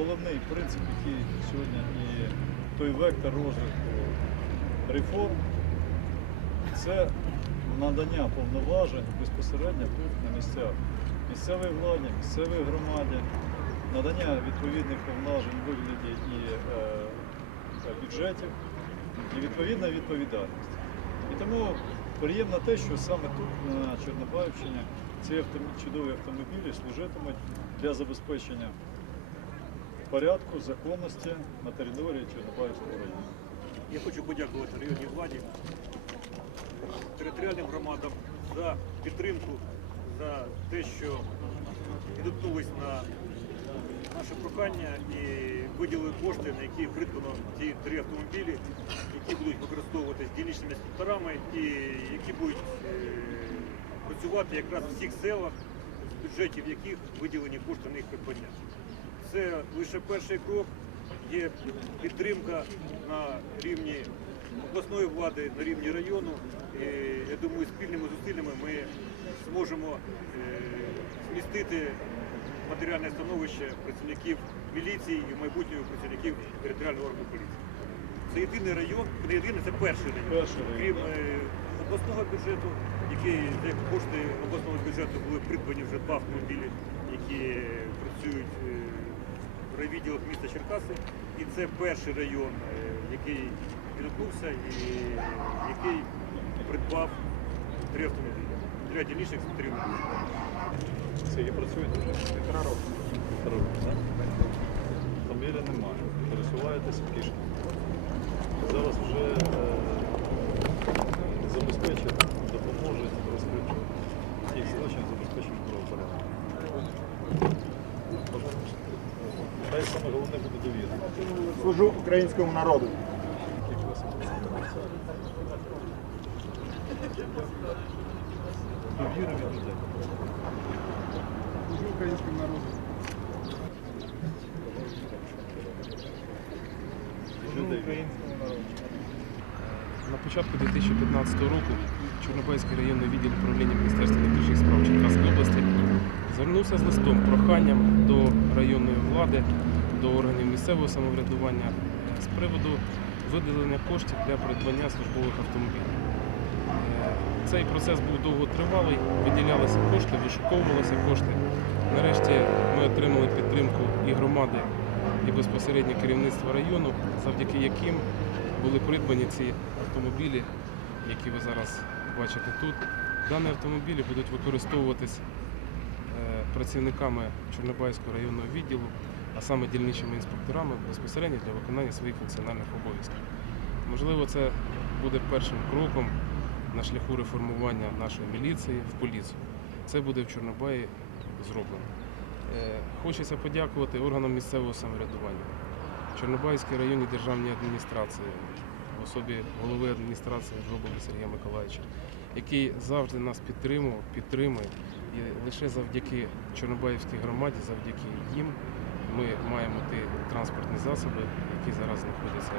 головний принцип, який сьогодні і той вектор розвитку реформ, це надання повноважень безпосередньо тут на місцях. Місцевій владі, місцевій громаді, надання відповідних повноважень у вигляді і е, бюджетів, і відповідна відповідальність. І тому приємно те, що саме тут, на Чорнобаївщині, ці автомі- чудові автомобілі служитимуть для забезпечення порядку, законності на території Чорнобаївського району. Я хочу подякувати районній владі, територіальним громадам за підтримку, за те, що відгукнулись на наше прохання і виділили кошти, на які придбано ці три автомобілі, які будуть використовуватись дільничними інспекторами і які будуть е, працювати якраз в всіх селах, з бюджетів яких виділені кошти на їх придбання. Це лише перший крок. Є підтримка на рівні обласної влади, на рівні району. І, я думаю, спільними зусиллями ми зможемо е, змістити матеріальне становище працівників міліції і майбутнього працівників територіального органу поліції. Це єдиний район, не єдиний, це перший район. Перший район, Крім е, обласного бюджету, який за кошти обласного бюджету були придбані вже два автомобілі, які в райвідділах міста Черкаси. І це перший район, е, який відгукнувся і який придбав три автомобілі для дільничних це Скільки працюєте вже? Півтора року. Півтора року, так? Автомобіля немає. Пересуваєтеся пішки. Зараз вже е, забезпечать, допоможуть розкриттю тих злочин, забезпечення правопорядку. Хай саме головне буде довіра. Служу українському народу. Довіра від людей. Служу українському народу. Від українському народу. На початку 2015 року Чорнобайський районний відділ управління Міністерства внутрішніх справ Черкаської області звернувся з листом проханням до районної влади, до органів місцевого самоврядування з приводу виділення коштів для придбання службових автомобілів. Е, Цей процес був довготривалий, виділялися кошти, вишуковувалися кошти. Нарешті ми отримали підтримку і громади, і безпосередньо керівництва району, завдяки яким були придбані ці автомобілі, які ви зараз бачите тут. Дані автомобілі будуть використовуватись е, працівниками Чорнобайського районного відділу, а саме дільничими інспекторами безпосередньо для виконання своїх функціональних обов'язків. Можливо, це буде першим кроком на шляху реформування нашої міліції в поліцію. Це буде в Чорнобаї зроблено. Е, Хочеться подякувати органам місцевого самоврядування. Чорнобайській районній державній адміністрації в особі голови адміністрації Жобова Сергія Миколаївича, який завжди нас підтримував, підтримує. І лише завдяки Чорнобаївській громаді, завдяки їм, ми маємо ті транспортні засоби, які зараз знаходяться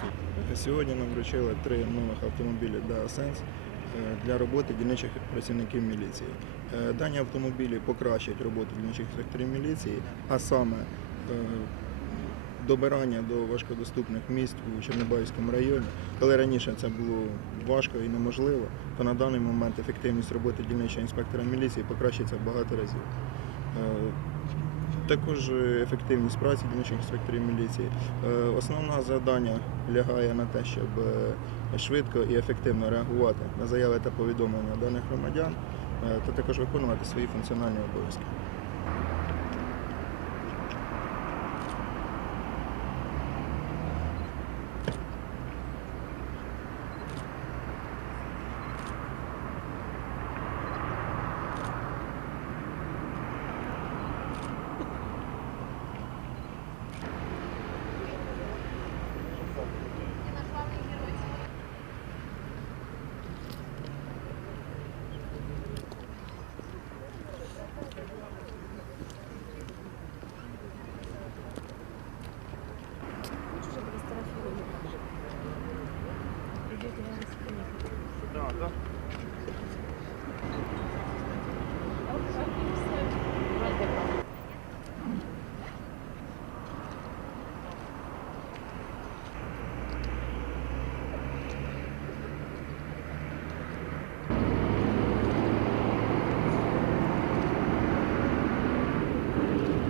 тут. Сьогодні нам вручили три нових автомобілі DASense для роботи дільничих працівників міліції. Е, Дані автомобілі покращать роботу дільничих інспекторів міліції, а саме е, добирання до важкодоступних місць у Чорнобайському районі. Коли раніше це було важко і неможливо, то на даний момент ефективність роботи дільничого інспектора міліції покращиться в багато разів. Також ефективність праці дільничих інспекторів міліції. Е, Основне завдання лягає на те, щоб е, швидко і ефективно реагувати на заяви та повідомлення даних громадян, е, та також виконувати свої функціональні обов'язки.